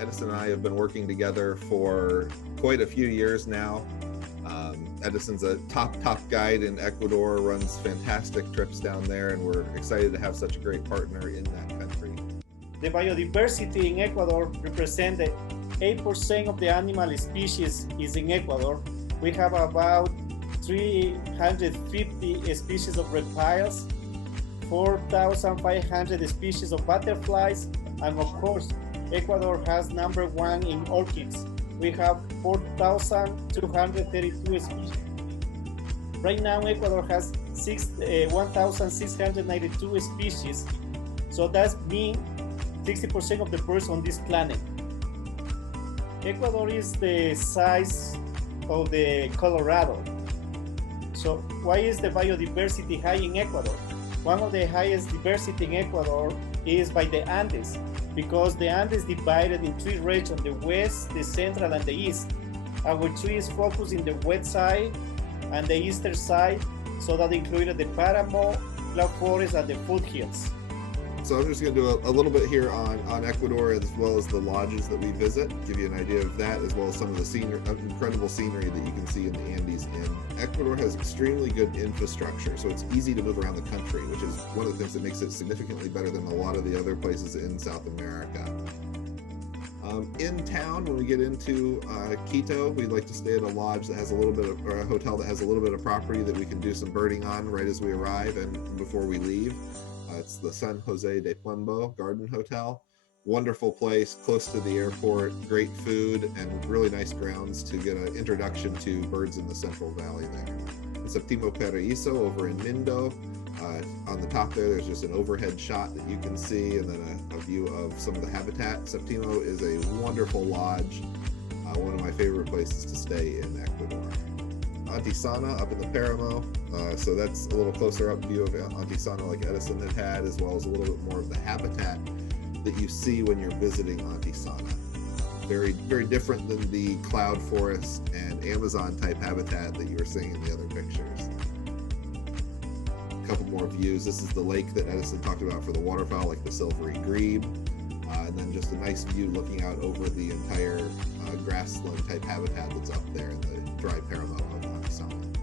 Edison and I have been working together for quite a few years now. Edison's a top guide in Ecuador, runs fantastic trips down there, and we're excited to have such a great partner in that country. The biodiversity in Ecuador represents that 8% of the animal species is in Ecuador. We have about 350 species of reptiles, 4,500 species of butterflies, and of course, Ecuador has #1 in orchids. We have 4,232 species. Right now, Ecuador has 1,692 species. So that means 60% of the birds on this planet. Ecuador is the size of the Colorado. So why is the biodiversity high in Ecuador? One of the highest diversity in Ecuador is by the Andes, because the Andes divided in 3 regions, the west, the central, and the east. Our tree is focused in the west side and the eastern side, so that included the Paramo, cloud forest, and the foothills. So I'm just going to do a little bit here on Ecuador, as well as the lodges that we visit, give you an idea of that, as well as some of the incredible scenery that you can see in the Andes. Ecuador has extremely good infrastructure, so it's easy to move around the country, which is one of the things that makes it significantly better than a lot of the other places in South America. In town, when we get into Quito, we'd like to stay at a lodge that has a little bit of, or a hotel that has a little bit of property that we can do some birding on right as we arrive and before we leave. It's the San Jose de Puembo Garden Hotel. Wonderful place, close to the airport, great food, and really nice grounds to get an introduction to birds in the Central Valley there. Septimo Paraíso over in Mindo. On the top there's just an overhead shot that you can see, and then a view of some of the habitat. Septimo is a wonderful lodge, one of my favorite places to stay in Ecuador. Antisana up in the Paramo, so that's a little closer up view of Antisana like Edison had, as well as a little bit more of the habitat that you see when you're visiting Antisana. Very, very different than the cloud forest and Amazon type habitat that you were seeing in the other pictures. A couple more views. This is the lake that Edison talked about for the waterfowl, like the silvery grebe, and then just a nice view looking out over the entire grassland type habitat that's up there in the dry Paramo of Antisana.